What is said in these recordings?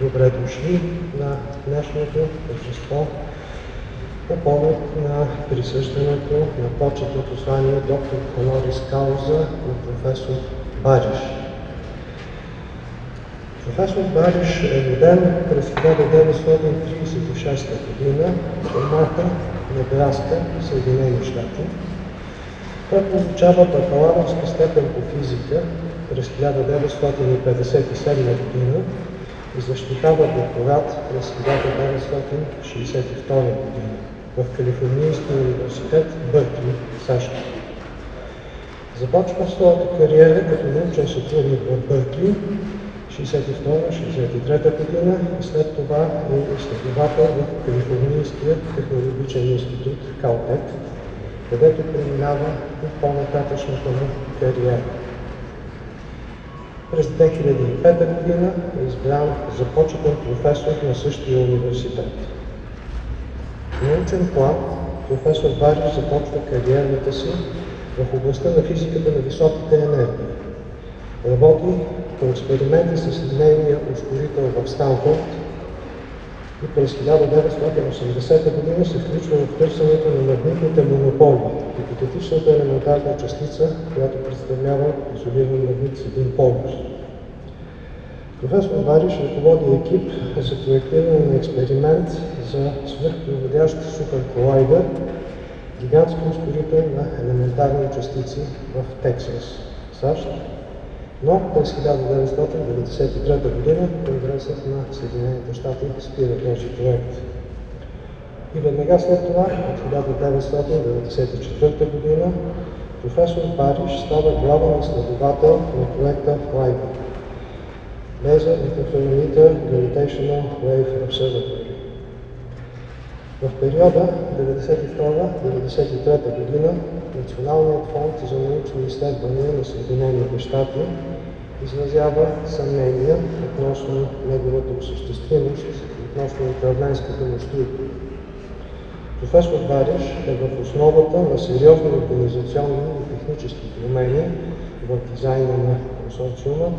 Добре дошли на днешното тържество по повод на присъждането на почетното звание доктор хонорис кауза на професор Бариш. Професор Бариш е роден през 1936 година в Аулата, Небраска, Съединени щати. Той получава бакалавърска степен по физика през 1957 година и защитава докторат през 1962 година в Калифорнийския университет Бари, САЩ. Започва своята кариера като научен сътрудник в Бари 1962-1963 година и след това е изследовател в Калифорнийския технологичен институт Факултет, където преминава и по-нататъчната му кариера. През 2005 година е избран за почетен професор на същия университет. В научен план професор Бариш започва кариерата си в областта на физиката на високите енергии. Работи по експерименти с линейния ускорител в Станфорд и през 1980 година се включва в търсенето на магнитните монополи, хипотетичната елементарна частица, която представлява изолиран магнит с един полюс. Професор Бариш ръководи екип за проектиране на експеримент за свръхпроводящ суперколайдер, гигантски ускорител на елементарни частици в Тексас, САЩ, но през 1993 година Конгресът на Съединените щати спира този проект. И веднага след това, от 1994 година, професор Бариш става главен изследовател на проекта LIGO – Laser Interferometer Gravitational Wave Observatory. В периода 1992-1993 година Националният фонд за научни изследвания на Съединените щати изразява съмнения относно неговата осъществимост и относно управленската му структура. Професор Бариш е в основата на сериозни организационни и технически промени в дизайна на консорциума,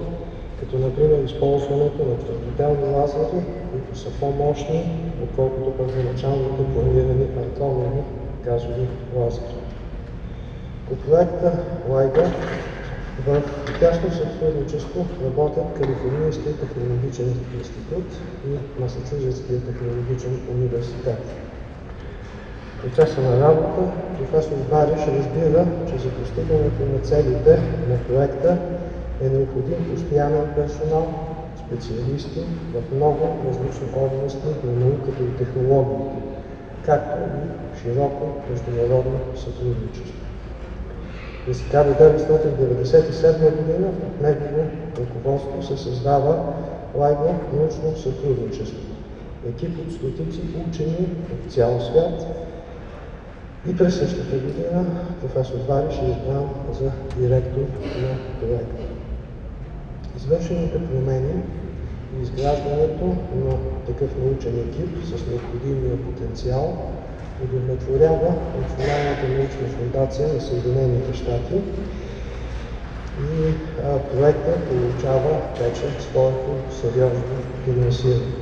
като например използването на твърдотелни лазери, които са по-мощни, отколкото първоначалните планирани атомни газови лазери. По проекта LIGO в тясно сътрудничество работят Калифорнийския технологичен институт и Масачузетския технологичен университет. В процеса на работа професор Бариш разбира, че за постигането на целите на проекта е необходим постоянен персонал, специалисти в много различни области на науката и технологиите, както и широко международно сътрудничество. През 1997 година от негово ръководство се създава LIGO научно сътрудничество. Екип от стотици учени от цял свят и през същата година професор Бариш е избран за директор на проекта. Извършените промени и изграждането на такъв научен екип с необходимия потенциал удовлетворява Националната научна фондация на Съединените щати и проектът получава вече своето сериозно финансиране.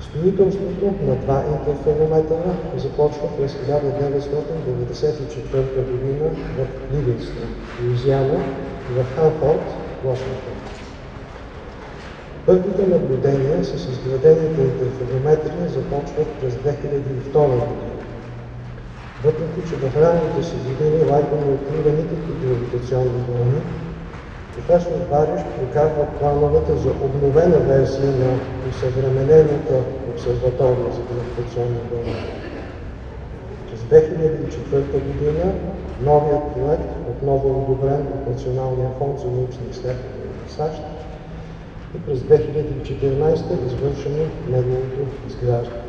Строителството на два интерферометъра започва през 1994 година в Ливингстън, Луизиана и в Ханфорд, Вашингтон. Първите наблюдения с изградените интерферометри започват през 2002 година. Въпреки че в ранните си години LIGO не открива никакви гравитационни вълни, професор Бариш прокарва плановете за обновена версия на усъвременената обсерватория за гравитационни вълни. През 2004 година новият проект отново е одобрен от Националния фонд за научни изследвания в САЩ и през 2014 е извършено неговото изграждане.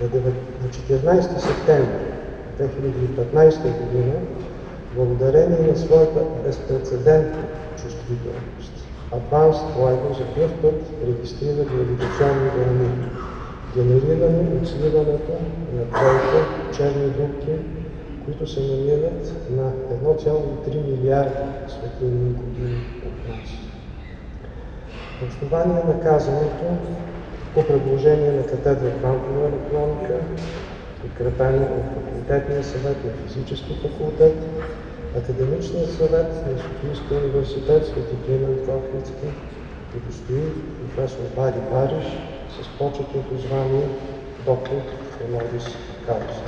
На 14 септември 2015 година, благодарение на своята безпрецедентна чувствителност, Advanced LIGO за пръв път регистрира гравитационни вълни, генерирани от сливането на двойка черни дупки, които се намират на 1,3 милиарда светлинни години от нас. На основание на казаното, по предложение на катедра квантова електроника, подкрепено от факултетния съвет на Физически факултет, Академичният съвет на Софийския университет св. Климент Охридски удостои професор Бари Бариш с почетното звание доктор хонорис кауза.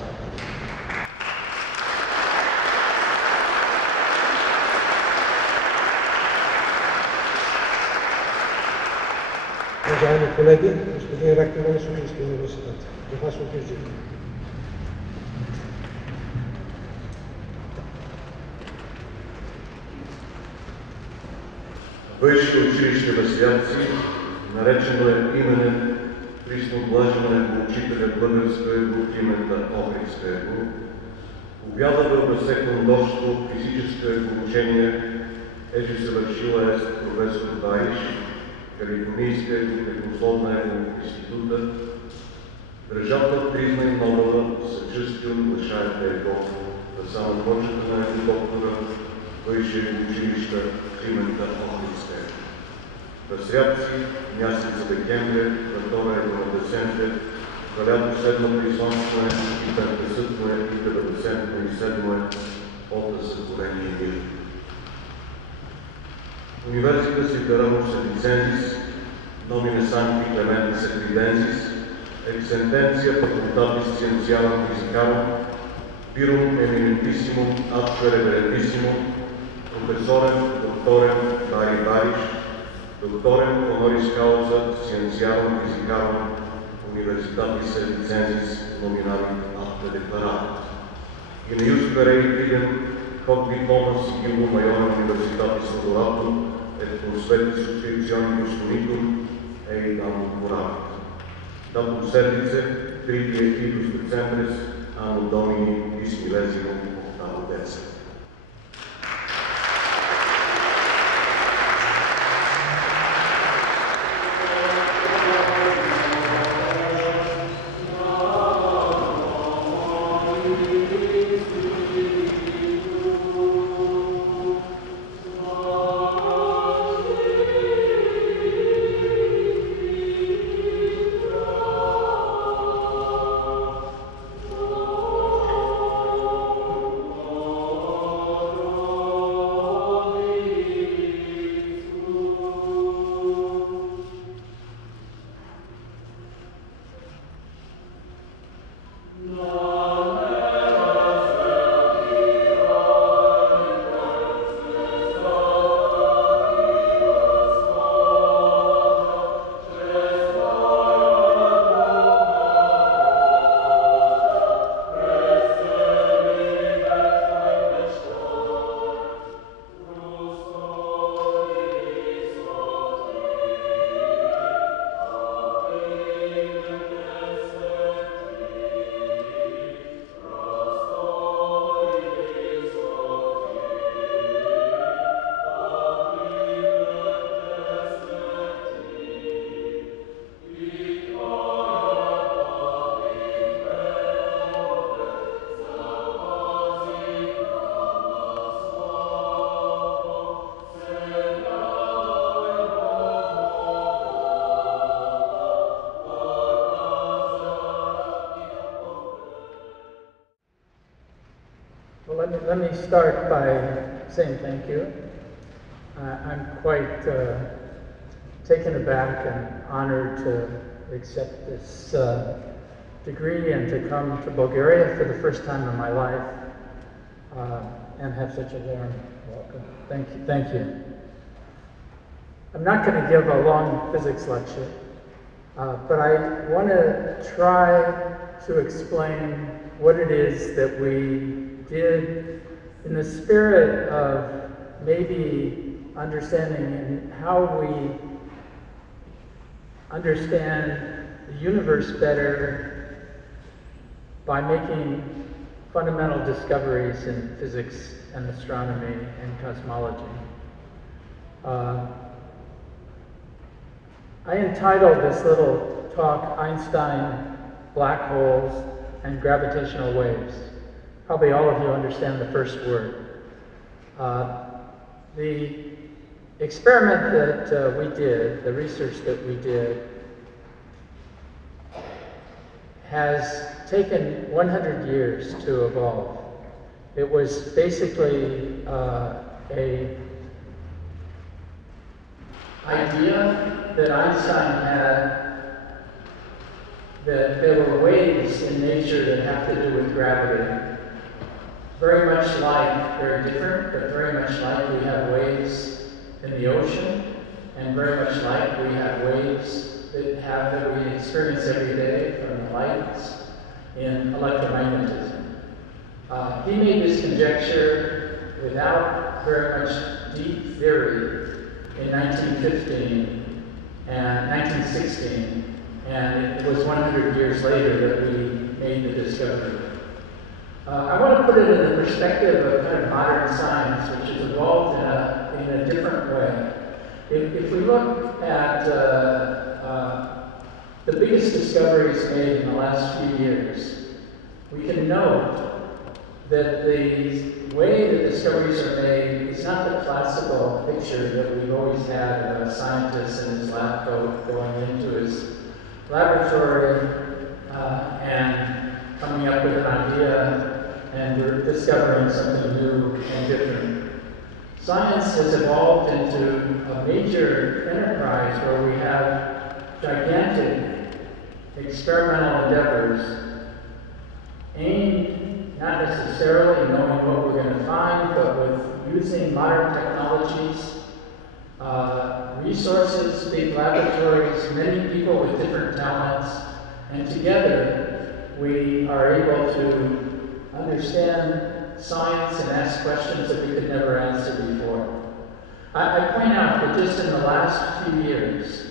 Уважаеми колеги, господин ректор на Софийския университет, професор Охридски. Висше училище Василяци, наречено е именем присноблажена учителя българского Климента Охридского, увядал да секундовство физическое учение, ежи съвършила е професор Бариш, Калифорнийския технологичен института, държавата призна и новата съчувствие оглашаете его да само почетна доктора Висше училище Климента Охридски. Възрядци, месец декември, втора е на десември, лято 7 присъстване и 50 и 97 от сътворение мир. Университет си дарано се лицензис, номине санкти Климент Охридски, ексентенция факултатис scientiarum physicum, virum eminentissimo ad reverendissimo, професорен, докторен Бари Бариш, докторен хонорис кауза scientiarum physicum, universitatis licensis nominavit ad declarat. In ius perei idem, hoc diploma sigillum maiorem universitatis Aulata et consuetis subscriptionibus unitum eit annum curavit. Datum service, 3 Decembris, anno Domini 2010. Let me start by saying thank you. I'm quite taken aback and honored to accept this degree and to come to Bulgaria for the first time in my life and have such a warm welcome. Thank you. I'm not going to give a long physics lecture, but I want to try to explain what it is that we did in the spirit of maybe understanding and how we understand the universe better by making fundamental discoveries in physics and astronomy and cosmology. I entitled this little talk, Einstein, Black Holes, and Gravitational Waves. Probably all of you understand the first word. The experiment that we did, the research that we did, has taken 100 years to evolve. It was basically a idea that Einstein had that there were waves in nature that have to do with gravity. Very much like, very different, but very much like we have waves in the ocean, and very much like we have waves that we experience every day from the lights in electromagnetism. He made this conjecture without very much deep theory in 1916, and it was 100 years later that we made the discovery. I want to put it in the perspective of kind of modern science, which has evolved in a different way. If we look at the biggest discoveries made in the last few years, we can note that the way the discoveries are made is not the classical picture that we've always had of a scientist in his lab coat going into his laboratory and coming up with an idea and we're discovering something new and different. Science has evolved into a major enterprise where we have gigantic experimental endeavors aimed not necessarily knowing what we're going to find, but with using modern technologies, resources, big laboratories, many people with different talents, and together we are able to understand science and ask questions that we could never answer before. I point out that just in the last few years,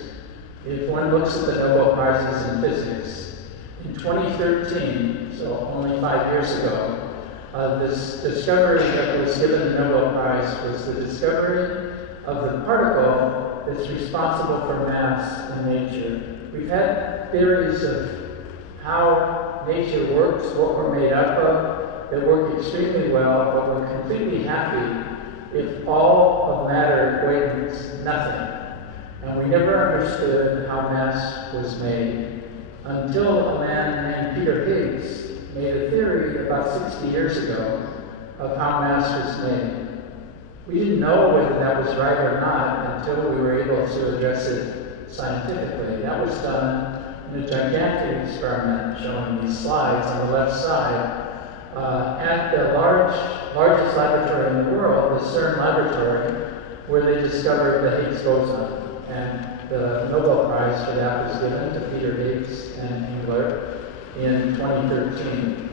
if one looks at the Nobel Prizes in physics, in 2013, so only 5 years ago, this discovery that was given the Nobel Prize was the discovery of the particle that's responsible for mass in nature. We've had theories of how nature works, what we're made up of, that work extremely well, but we're completely happy if all of matter equates nothing. And we never understood how mass was made until a man named Peter Higgs made a theory about 60 years ago of how mass was made. We didn't know whether that was right or not until we were able to address it scientifically. That was done in a gigantic experiment showing these slides on the left side at the largest laboratory in the world, the CERN laboratory, where they discovered the Higgs boson. And the Nobel Prize for that was given to Peter Higgs and Engler in 2013.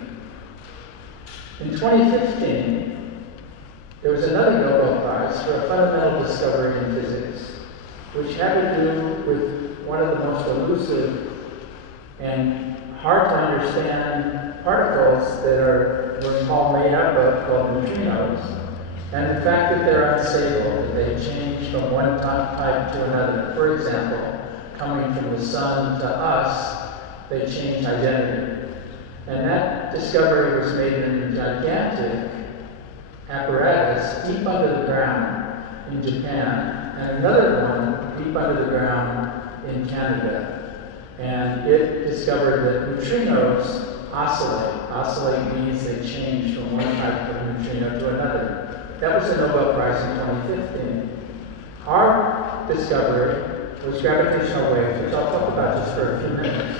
In 2015, there was another Nobel Prize for a fundamental discovery in physics, which had to do with one of the most elusive and hard to understand particles that are what's all made up of, called neutrinos, and the fact that they're unstable, that they change from one type to another. For example, coming from the sun to us, they change identity. And that discovery was made in a gigantic apparatus deep under the ground in Japan, and another one deep under the ground in Canada. And it discovered that neutrinos oscillate. Oscillate means they change from one type of neutrino to another. That was the Nobel Prize in 2015. Our discovery was gravitational waves, which I'll talk about just for a few minutes,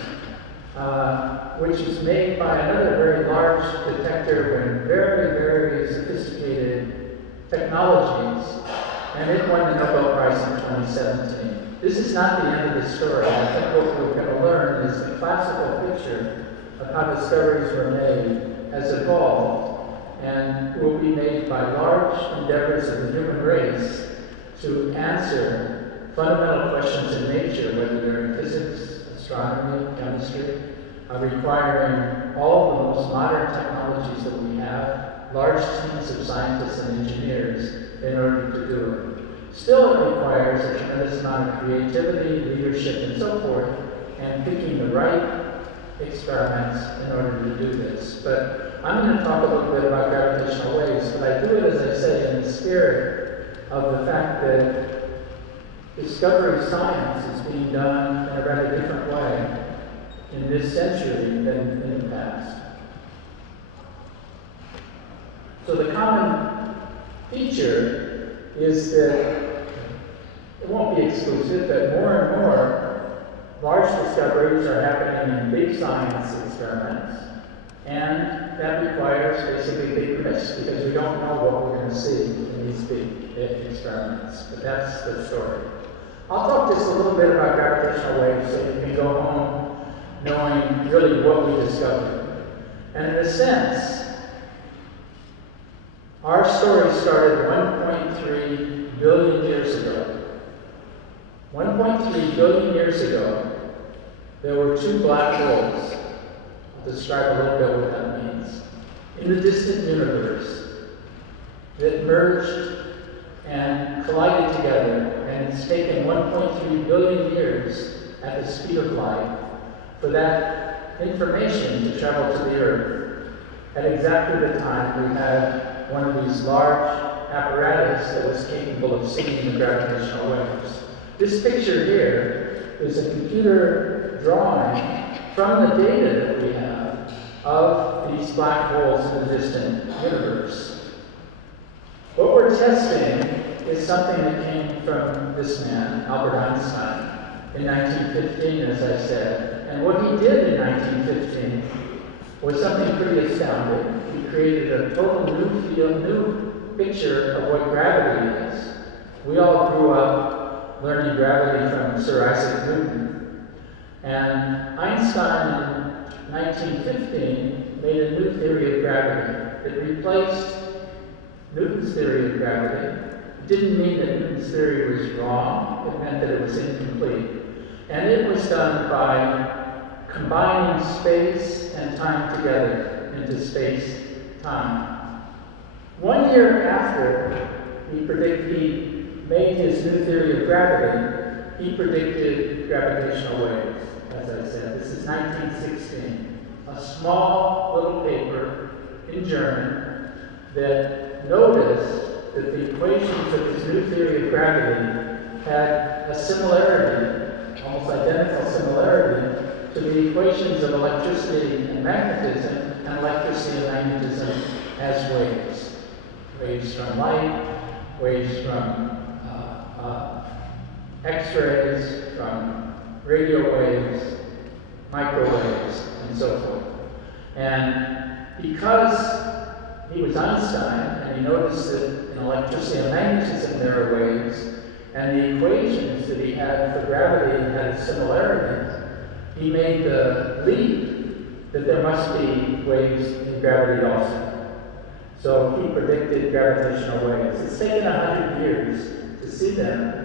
which is made by another very large detector with very, very sophisticated technologies, and it won the Nobel Prize in 2017. This is not the end of the story. I think what we're going to learn is the classical picture of how discoveries were made has evolved and will be made by large endeavors of the human race to answer fundamental questions in nature, whether they're in physics, astronomy, chemistry, requiring all the most modern technologies that we have, large teams of scientists and engineers in order to do it. Still, it requires a tremendous amount of creativity, leadership, and so forth, and picking the right experiments in order to do this. But I'm going to talk a little bit about gravitational waves, but I do it, as I say, in the spirit of the fact that discovery science is being done in a rather different way in this century than in the past. So the common feature is that it won't be exclusive, but more and more large discoveries are happening in big science experiments, and that requires basically big risks because we don't know what we're going to see in these big experiments. But that's the story. I'll talk just a little bit about gravitational waves so you can go home knowing really what we discovered. And in a sense, our story started 1.3 billion years ago. 1.3 billion years ago, there were two black holes. I'll describe a little bit what that means. In the distant universe that merged and collided together, and it's taken 1.3 billion years at the speed of light for that information to travel to the Earth. At exactly the time we had one of these large apparatus that was capable of seeing the gravitational waves. This picture here is a computer drawing from the data that we have of these black holes in the distant universe. What we're testing is something that came from this man, Albert Einstein, in 1915, as I said. And what he did in 1915 was something pretty astounding. He created a total new field, new picture of what gravity is. We all grew up learning gravity from Sir Isaac Newton. And Einstein in 1915 made a new theory of gravity. It replaced Newton's theory of gravity. It didn't mean that Newton's theory was wrong. It meant that it was incomplete. And it was done by combining space and time together into space-time. 1 year after he made his new theory of gravity, he predicted gravitational waves, as I said. This is 1916. A small little paper in German that noticed that the equations of his new theory of gravity had a similarity, almost identical similarity, to the equations of electricity and magnetism, and electricity and magnetism as waves. Waves from light, waves from X-rays, from radio waves, microwaves, and so forth. And because he was Einstein, and he noticed that in electricity and magnetism there are waves, and the equations that he had for gravity had similarities, he made the leap that there must be waves in gravity also. So he predicted gravitational waves. It's taken 100 years to see them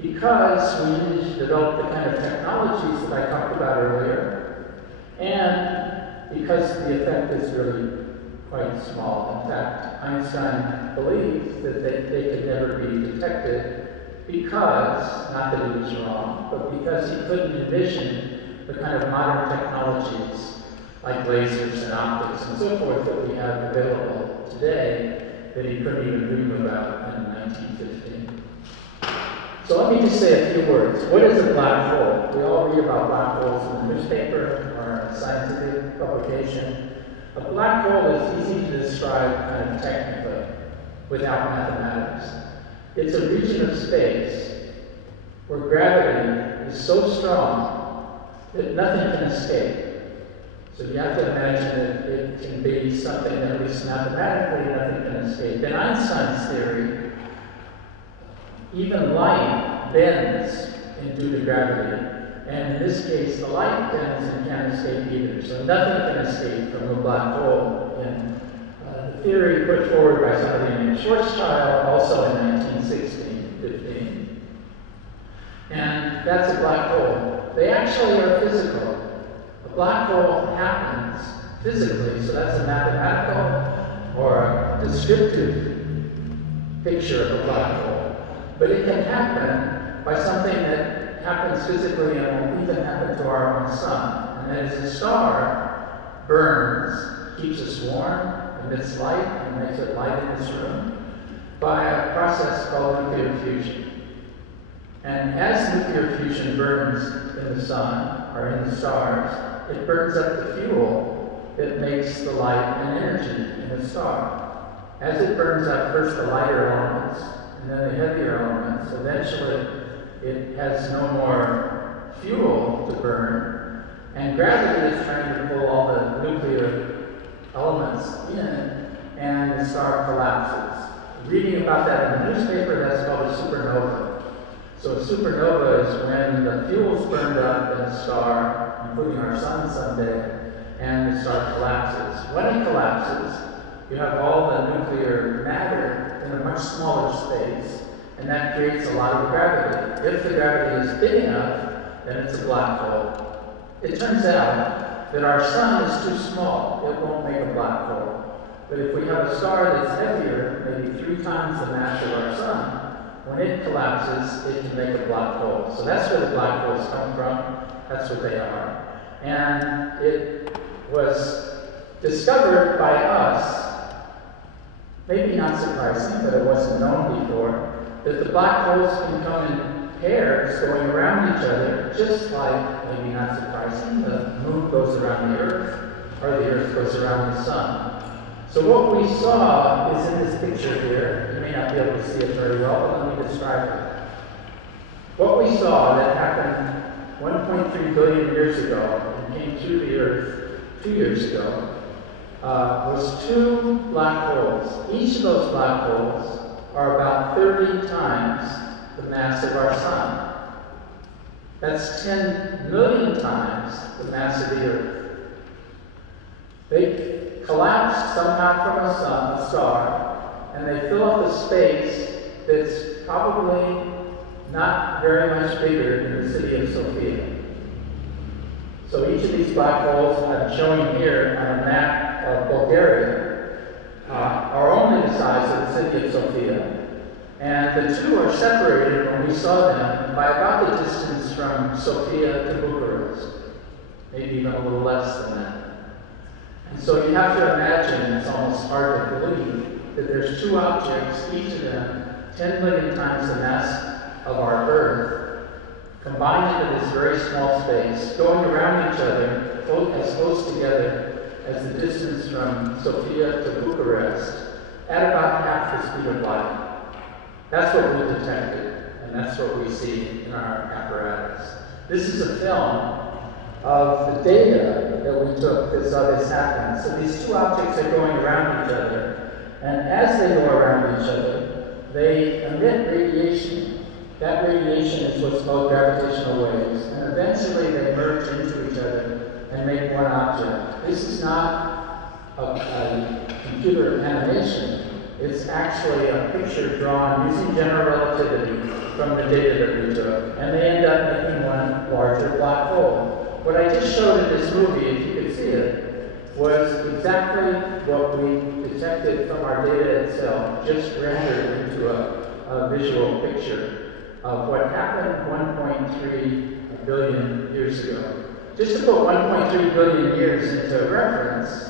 because we need to develop the kind of technologies that I talked about earlier, and because the effect is really quite small. In fact, Einstein believed that they could never be detected because, not that he was wrong, but because he couldn't envision the kind of modern technologies like lasers and optics and so forth that we have available today that he couldn't even dream about in 1915. So let me just say a few words. What is a black hole? We all read about black holes in the newspaper or a scientific publication. A black hole is easy to describe kind of technically without mathematics. It's a region of space where gravity is so strong that nothing can escape. So you have to imagine that it can be something that at least mathematically nothing can escape. In Einstein's theory, even light bends due to gravity. And in this case, the light bends and can't escape either. So nothing can escape from a black hole. And the theory put forward by somebody named Schwarzschild, also in 1916-15. And that's a black hole. They actually are physical. A black hole happens physically, so that's a mathematical or a descriptive picture of a black hole. But it can happen by something that happens physically and will even happen to our own sun. And that is a star burns, keeps us warm, emits light, and makes it light in this room by a process called nuclear fusion. And as nuclear fusion burns in the sun, or in the stars, it burns up the fuel that makes the light and energy in the star. As it burns up first the lighter elements, and then the heavier elements, eventually it has no more fuel to burn, and gravity is trying to pull all the nuclear elements in, and the star collapses. Reading about that in the newspaper, that's called a supernova. So a supernova is when the fuel's burned up in a star, including our sun someday, and the star collapses. When it collapses, you have all the nuclear matter in a much smaller space, and that creates a lot of gravity. If the gravity is big enough, then it's a black hole. It turns out that our sun is too small. It won't make a black hole. But if we have a star that's heavier, maybe 3 times the mass of our sun, when it collapses, it can make a black hole. So that's where the black holes come from. That's what they are. And it was discovered by us, maybe not surprising, but it wasn't known before, that the black holes can come in pairs going around each other, just like, maybe not surprising, the moon goes around the Earth, or the Earth goes around the sun. So what we saw is in this picture here. You may not be able to see it very well, but let me describe it. What we saw that happened 1.3 billion years ago and came through the Earth 2 years ago was 2 black holes. Each of those black holes are about 30 times the mass of our sun. That's 10 million times the mass of the Earth. They collapse somehow from a star, and they fill up a space that's probably not very much bigger than the city of Sofia. So each of these black holes I'm showing here on a map of Bulgaria are only the size of the city of Sofia. And the 2 are separated when we saw them by about the distance from Sofia to Bucharest, maybe even a little less than that. And so you have to imagine, it's almost hard to believe, that there's 2 objects, each of them 10 million times the mass of our Earth, combined into this very small space, going around each other, as close together as the distance from Sofia to Bucharest, at about half the speed of light. That's what we detected, and that's what we see in our apparatus. This is a film of the data that we took that saw this happen. So these 2 objects are going around each other, and as they go around each other, they emit radiation. That radiation is what's called gravitational waves, and eventually they merge into each other and make one object. This is not a computer animation. It's actually a picture drawn using general relativity from the data that we took, and they end up making one larger black hole. What I just showed in this movie, if you could see it, was exactly what we detected from our data itself, just rendered into a visual picture of what happened 1.3 billion years ago. Just to put 1.3 billion years into reference,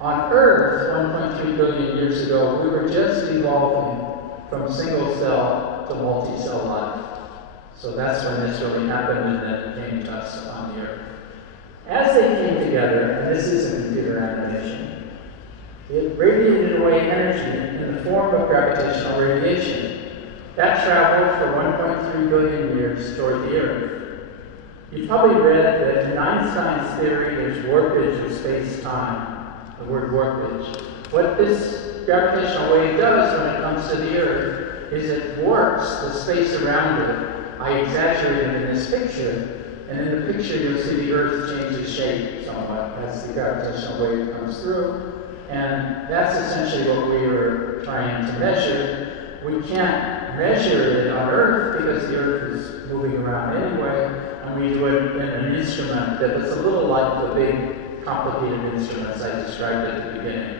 on Earth 1.3 billion years ago, we were just evolving from single cell to multi-cell life. So that's when this really happened, and then it came to us on the Earth. As they came together, and this is a computer animation, it radiated away energy in the form of gravitational radiation. That traveled for 1.3 billion years toward the Earth. You've probably read that in Einstein's theory there's warpage of space-time, the word warpage. What this gravitational wave does when it comes to the Earth is it warps the space around it. I exaggerated in this picture, and in the picture you'll see the Earth changes shape somewhat as the gravitational wave comes through, and that's essentially what we were trying to measure. We can't measure it on Earth because the Earth is moving around anyway, and we do it in an instrument that is a little like the big complicated instruments I described at the beginning.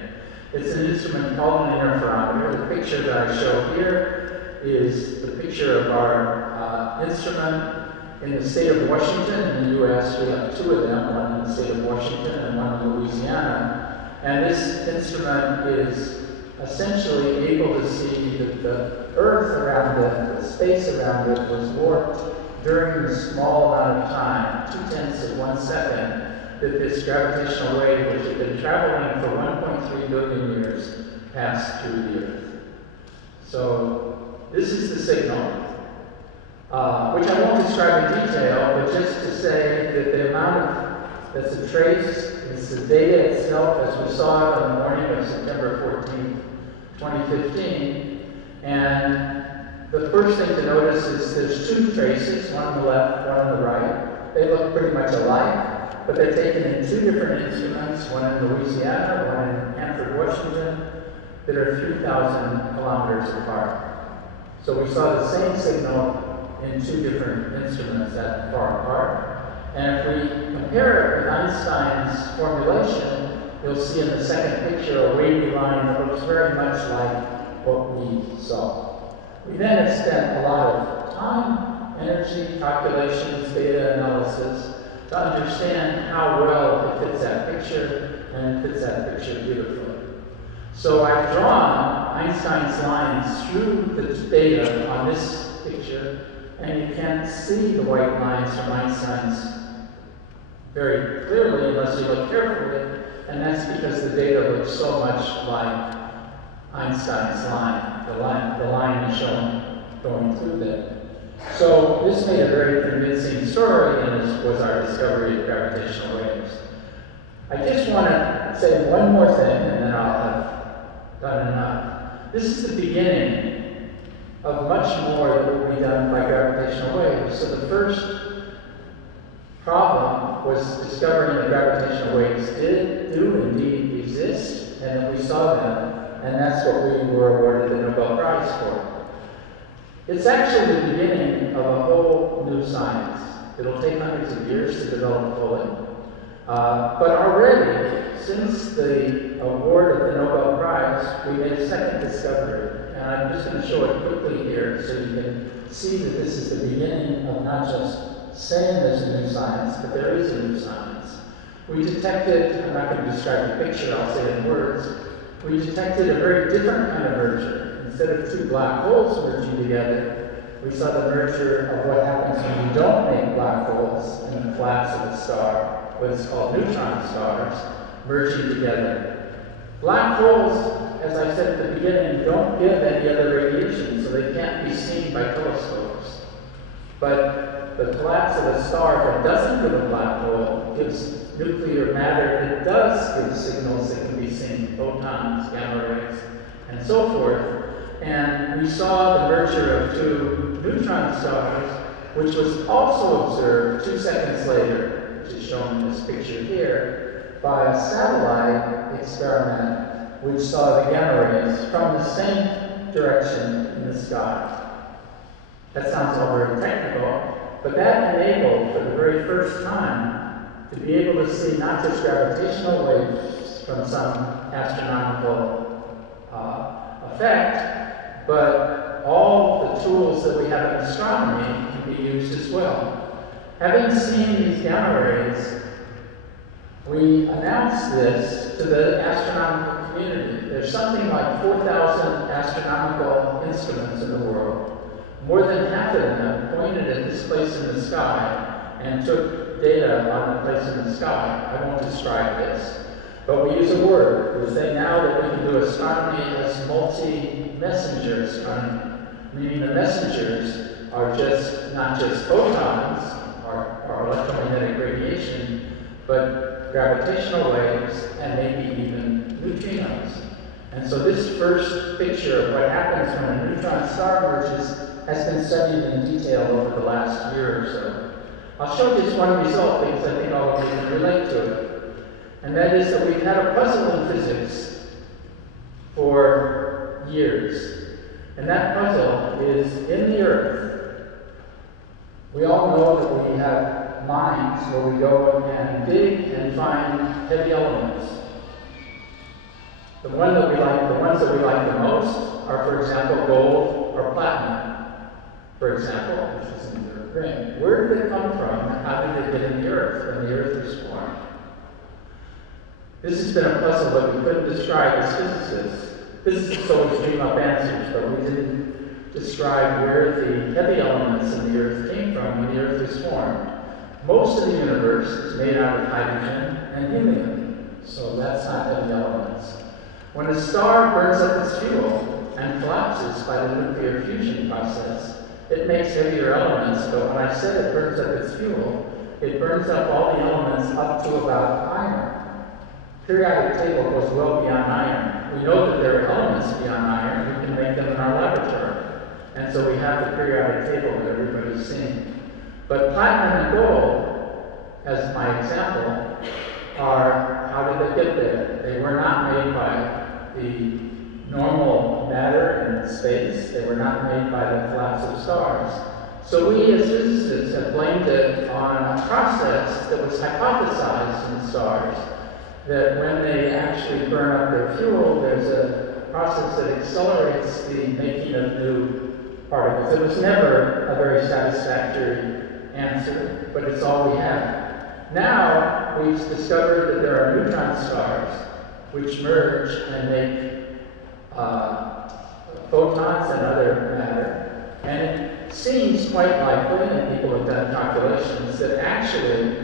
It's an instrument called an interferometer. The picture that I show here is the picture of our instrument in the state of Washington. In the US, we have 2 of them, one in the state of Washington and one in Louisiana. And this instrument is essentially able to see the Earth around the the space around it was warped during the small amount of time, 0.2 of 1 second, that this gravitational wave, which had been traveling for 1.3 billion years, passed through the Earth. So this is the signal, which I won't describe in detail, but just to say that the amount of, that's a trace, it's the data itself as we saw it on the morning of September 14, 2015. And the first thing to notice is there's 2 traces, one on the left, one on the right. They look pretty much alike, but they're taken in 2 different instruments, one in Louisiana, one in Hanford, Washington, that are 3,000 kilometers apart. So we saw the same signal in 2 different instruments that far apart. And if we compare it with Einstein's formulation, you'll see in the second picture a wavy line that looks very much like what we saw. We then have spent a lot of time, energy, calculations, data analysis to understand how well it fits that picture, and it fits that picture beautifully. So I've drawn Einstein's lines through the data on this picture, and you can't see the white lines from Einstein's very clearly unless you look carefully, and that's because the data looks so much like Einstein's line. The line is shown going through there. So this made a very convincing story, and this was our discovery of gravitational waves. I just want to say one more thing, and then I'll have done enough. This is the beginning of much more that will be done by gravitational waves. So the first problem was discovering that gravitational waves do indeed exist, and that we saw them, and that's what we were awarded the Nobel Prize for. It's actually the beginning of a whole new science. It'll take hundreds of years to develop fully. But already, since the award of the Nobel Prize, we made a second discovery. And I'm just going to show it quickly here so you can see that this is the beginning of not just saying there's a new science, but there is a new science. We detected, I'm not going to describe the picture, I'll say it in words, we detected a very different kind of merger. Instead of 2 black holes merging together, we saw the merger of what happens when you don't make black holes in the collapse of a star, what is called neutron stars, merging together. Black holes, as I said at the beginning, don't give any other radiation, so they can't be seen by telescopes. But the collapse of a star that doesn't give a black hole gives nuclear matter that does give signals that can be seen, photons, gamma rays, and so forth. And we saw the merger of 2 neutron stars, which was also observed 2 seconds later, which is shown in this picture here, by a satellite experiment which saw the gamma rays from the same direction in the sky. That sounds all very technical, but that enabled, for the very first time, to be able to see not just gravitational waves from some astronomical effect, but all the tools that we have in astronomy can be used as well. Having seen these gamma rays, we announced this to the astronomical community. There's something like 4,000 astronomical instruments in the world. More than half of them pointed at this place in the sky and took data on the place in the sky. I won't describe this, but we use a word. We say now that we can do astronomy as multi-messenger astronomy, meaning the messengers are not just photons or electromagnetic radiation, but gravitational waves and maybe even neutrinos. And so this first picture of what happens when a neutron star merges has been studied in detail over the last year or so. I'll show just one result because I think all of you can relate to it. And that is that we've had a puzzle in physics for years. And that puzzle is in the Earth. We all know that we have mines where we go and dig and find heavy elements. The ones that we like the most are, for example, gold or platinum, for example, which is in the ring. Where did they come from, and how did they get in the Earth when the Earth was formed? This has been a puzzle that we couldn't describe as physicists. Physicists always dream up answers, but we didn't describe where the heavy elements in the Earth came from when the Earth was formed. Most of the universe is made out of hydrogen and helium, so that's not heavy elements. When a star burns up its fuel and collapses by the nuclear fusion process, it makes heavier elements, but when I said it burns up its fuel, it burns up all the elements up to about iron. Periodic table goes well beyond iron. We know that there are elements beyond iron. We can make them in our laboratory. And so we have the periodic table that everybody's seen. But platinum and gold, as my example, are, how did they get there? They were not made by the normal matter in space. They were not made by the collapse of stars. So we as physicists have blamed it on a process that was hypothesized in stars, that when they actually burn up their fuel, there's a process that accelerates the making of new particles. It was never a very satisfactory answer, but it's all we have. Now, we've discovered that there are neutron stars which merge and make photons and other matter, and it seems quite likely, and people have done calculations, that actually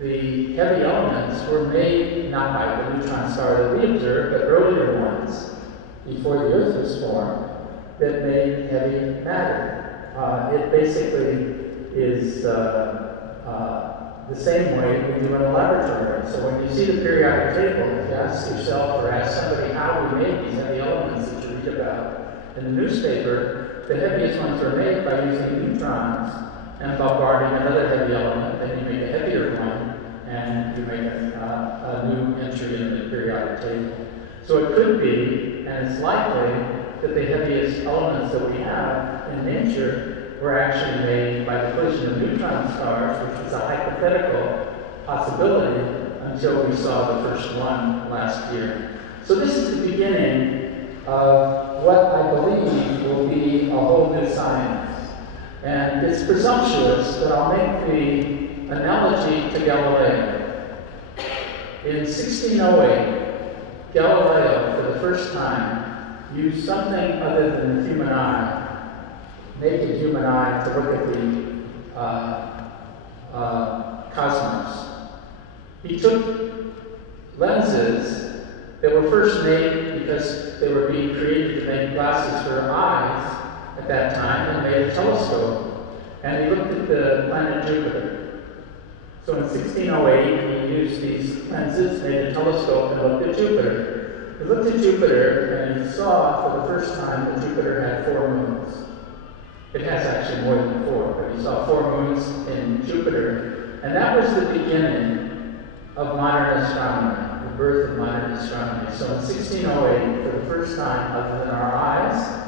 the heavy elements were made not by the neutron star that we observed, but earlier ones, before the Earth was formed, that made heavy matter. It basically is the same way we do in a laboratory. So when you see the periodic table, if you ask yourself or ask somebody how we made these heavy elements that you read about in the newspaper, the heaviest ones were made by using neutrons and bombarding another heavy element. Then you make a heavier one, and you make a new entry in the periodic table. So it could be, and it's likely, that the heaviest elements that we have in nature were actually made by the collision of neutron stars, which was a hypothetical possibility until we saw the first one last year. So this is the beginning of what I believe will be a whole new science. And it's presumptuous, but I'll make the analogy to Galileo. In 1608, Galileo, for the first time, used something other than the human eye, naked human eye, to look at the cosmos. He took lenses that were first made because they were being created to make glasses for eyes at that time, and made a telescope, and he looked at the planet Jupiter. So in 1608, he used these lenses, made a telescope, and looked at Jupiter. He looked at Jupiter, and he saw for the first time that Jupiter had 4 moons. It has actually more than 4, but he saw 4 moons in Jupiter, and that was the beginning of modern astronomy, the birth of modern astronomy. So in 1608, for the first time, other than our eyes,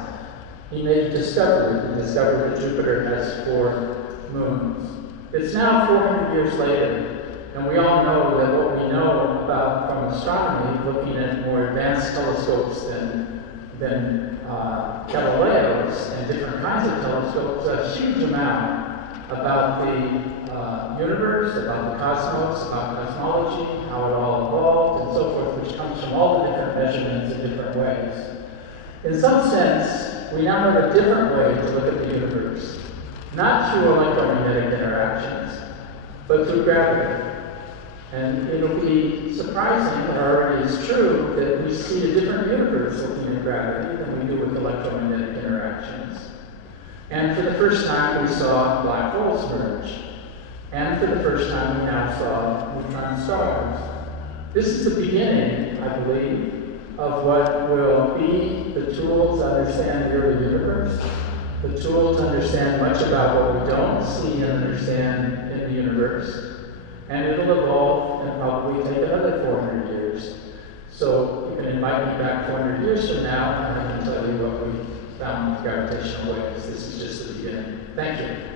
he made a discovery. He discovered that Jupiter has 4 moons. It's now 400 years later, and we all know that what we know about from astronomy, looking at more advanced telescopes than Galileo's and different kinds of telescopes, a huge amount about the universe, about the cosmos, about cosmology, how it all evolved, and so forth, which comes from all the different measurements in different ways. In some sense, we now have a different way to look at the universe, not through electromagnetic interactions, but through gravity. And it'll be surprising, but already is true, that we see a different universe looking at gravity than we do with electromagnetic interactions. And for the first time, we saw black holes merge. And for the first time, we now saw neutron stars. This is the beginning, I believe, of what will be the tools to understand the early universe, the tools to understand much about what we don't see and understand in the universe. And it'll evolve and probably take another 400 years. So you can invite me back 400 years from now, and I can tell you what we found with gravitational waves. This is just the beginning. Thank you.